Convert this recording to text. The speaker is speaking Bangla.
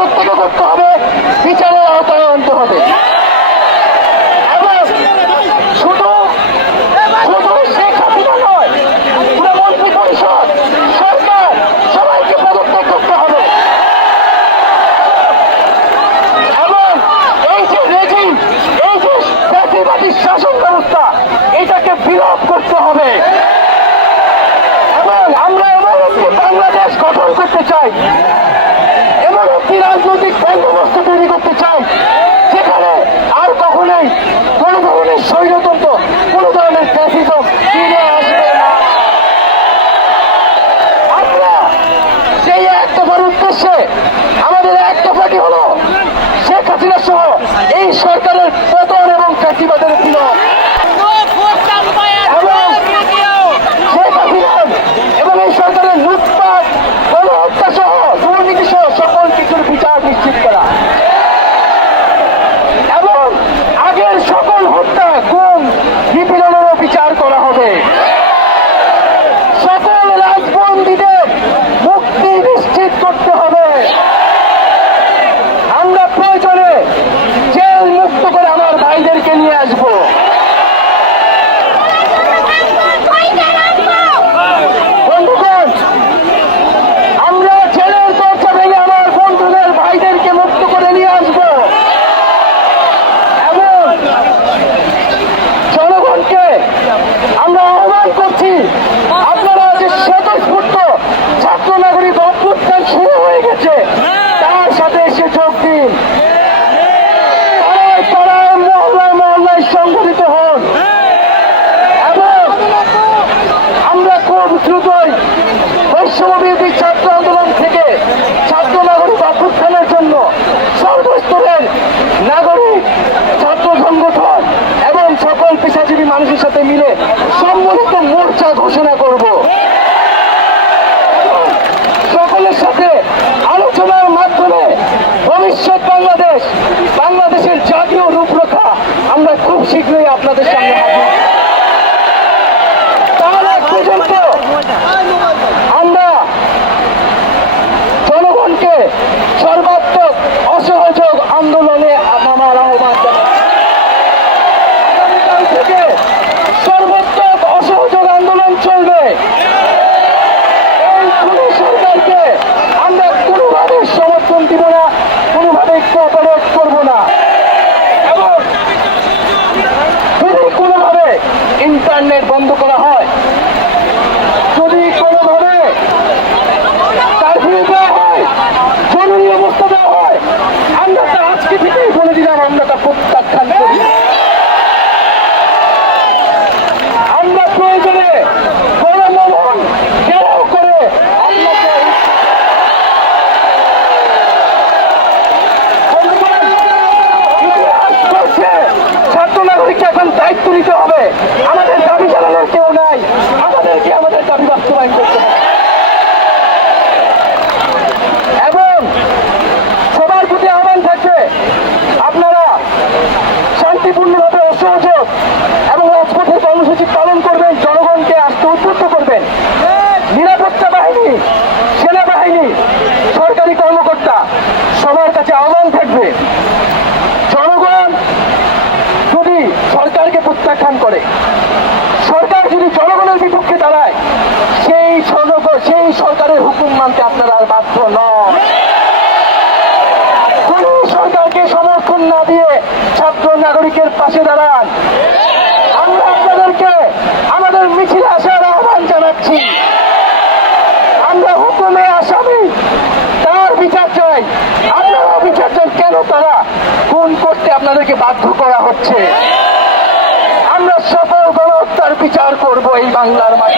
প্রত্যেকে করতে হবে, বিচারের আওতায় আনতে হবে। এবং শুধু শেখ হাসিনা নয়, পুরো মন্ত্রী পরিষদ, সরকার সবাইকে পদত্যাগ করতে হবে। এবং এই যে রেজিম, এই যে ফ্যাসিবাদী শাসন ব্যবস্থা, এটাকে বিলোপ করতে হবে। এবং আমরা এমন একটি বাংলাদেশ গঠন করতে চাই, এমন একটি রাজনৈতিক বন্দোবস্ত তৈরি করতে চাই যেখানে আর কখনোই কোন ধরনের স্বৈরতন্ত্র, কোন ধরনের ফ্যাসিজম ফিরে আসবে না। আমরা সেই এক দফার উদ্দেশ্যে আমাদের এক দফাটি হলো শেখ হাসিনা সহ এই সরকারের পতন এবং ফ্যাসিবাদের বিলোপ। এবং এই সরকারের লুটপাট, গণহত্যা সহ দুর্নীতি সহ সকল কিছুর বিচার নিশ্চিত করা এবং আগের সকল হত্যা, খুন, নিপীড়নেরও বিচার করা হবে। সকল রাজবন্দীদের মুক্তি নিশ্চিত করতে হবে। আমরা প্রয়োজনে জেল মুক্ত করে আমার ভাইদেরকে নিয়ে আসবো। আমরা আহ্বান করছি, আপনারা যে স্বতঃস্ফূর্ত ছাত্র নাগরিক অভ্যুত্থান শুরু হয়ে গেছে, তার সাথে এসে যোগ দিন। পাড়ায় মহল্লায় মহল্লায় সংগঠিত হন এবং আমরা খুব দ্রুতই বৈষম্যবিরোধী ছাত্র আন্দোলন থেকে ছাত্র নাগরিক অভ্যুত্থানের জন্য সর্বস্তরের নাগরিক, ছাত্র সংগঠন এবং সকল পেশাজীবী মানুষের সাথে মিলে সম্মিলিত মোর্চা ঘোষণা করব। সকলের সাথে আলোচনার মাধ্যমে ভবিষ্যৎ বাংলাদেশের জাতীয় রূপরেখা আমরা খুব শীঘ্রই আপনাদের সামনে হাজির। তার আগ পর্যন্ত আমরা জনগণকে সর্বাত্মক অসহযোগ আন্দোলনে নামার আহ্বান জানাই। আগামীকাল থেকে সর্বাত্মক অসহযোগ আন্দোলন চলবে। এই খুনি সরকারকে আমরা কোনোভাবে সমর্থন দিব না, কোনোভাবে কোঅপারেট করব না। এবং যদি কোনোভাবে ইন্টারনেট বন্ধ করা হয়, যদি কোনোভাবে কারফিউ দেওয়া হয়, জরুরি অবস্থা দেওয়া হয়, আমরা তা আজকে থেকেই বলে দিলাম, আমরা তা প্রত্যাখ্যান করি। আমরা প্রয়োজনে গণভবন ঘেরাও করে ছাত্র নাগরিককে এখন দায়িত্ব নিতে হবে। আমাদের দাবি জানানোর কেউ নাই, আমাদেরকে আমাদের দাবি বাস্তবায়ন করতে হবে। এবং সবার প্রতি আহ্বান থাকবে, আপনারা শান্তিপূর্ণভাবে অসহযোগ এবং রাজপথের কর্মসূচি পালন করবেন, জনগণকে আসতে উদ্বুদ্ধ করবেন। নিরাপত্তা বাহিনী, সেনাবাহিনী, সরকারি কর্মকর্তা সবার কাছে আহ্বান থাকবে, জনগণ যদি সরকারকে প্রত্যাখ্যান করে, সরকার যদি জনগণের বিপক্ষে দাঁড়ায়, সেই সরকারের হুকুম মানতে আপনারা আর বাধ্য নন। কোন সরকারকে সমর্থন না দিয়ে ছাত্র নাগরিকের পাশে দাঁড়ান। আমরা আপনাদেরকে আমাদের মিছিলে আসার আহ্বান জানাচ্ছি। আমরা হুকুমে আসামি, তার বিচার চাই। আপনারা বিচার চান, কেন তারা খুন করতে আপনাদেরকে বাধ্য করা হচ্ছে। আমরা সকল গণহত্যার বিচার করব এই বাংলার মাটিতে।